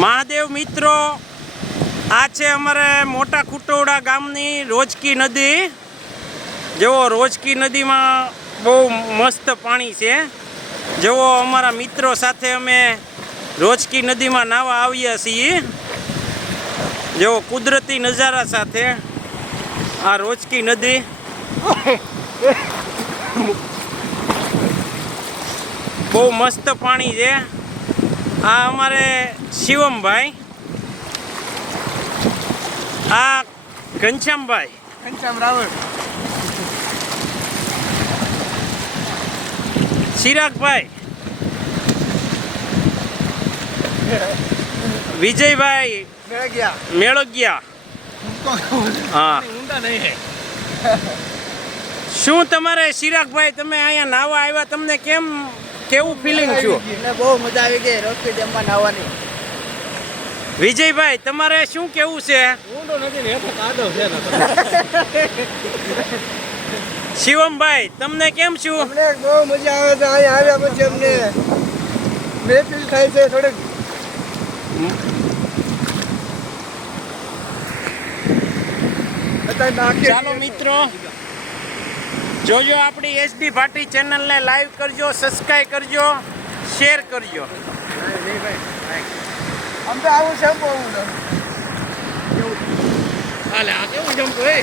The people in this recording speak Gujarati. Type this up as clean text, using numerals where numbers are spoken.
મહાદેવ મિત્રો, આ છે અમારે મોટા ખુટોડા ગામની રોજકી નદી. જેવો રોજકી નદીમાં બહુ મસ્ત પાણી છે. જેવો અમારા મિત્રો સાથે અમે રોજકી નદીમાં નાહવા આવ્યા છીએ. જેવો કુદરતી નજારા સાથે આ રોજકી નદી. બહુ મસ્ત પાણી છે. આ અમારે શિવમભાઈ, આ ઘનશ્યામભાઈ, ઘનશ્યામ રાવળ, ચિરાગભાઈ, વિજયભાઈ મેળગિયા. હા, શું તમારે ચિરાગભાઈ, તમે અહીંયા નાવા આવ્યા, તમને કેવું ફિલિંગ છું? બહુ મજા આવી ગઈ રોજકી ડેમમાં નાહવાની. વિજયભાઈ, તમારે શું કેવું છે? શિવમભાઈ, તમને કેમ છું? અમને બહુ મજા આવે છે. અહીંયા આવ્યા પછી અમને મહેફિલ થાય છે થોડીક. ચાલો મિત્રો, જોજો આપણી એસડી ભાટી ચેનલને લાઈવ કરજો, સબસ્ક્રાઈબ કરજો, શેર કરજો. આમ તો આવું છે બહુ. હાલે આ કેવું જમતું હે?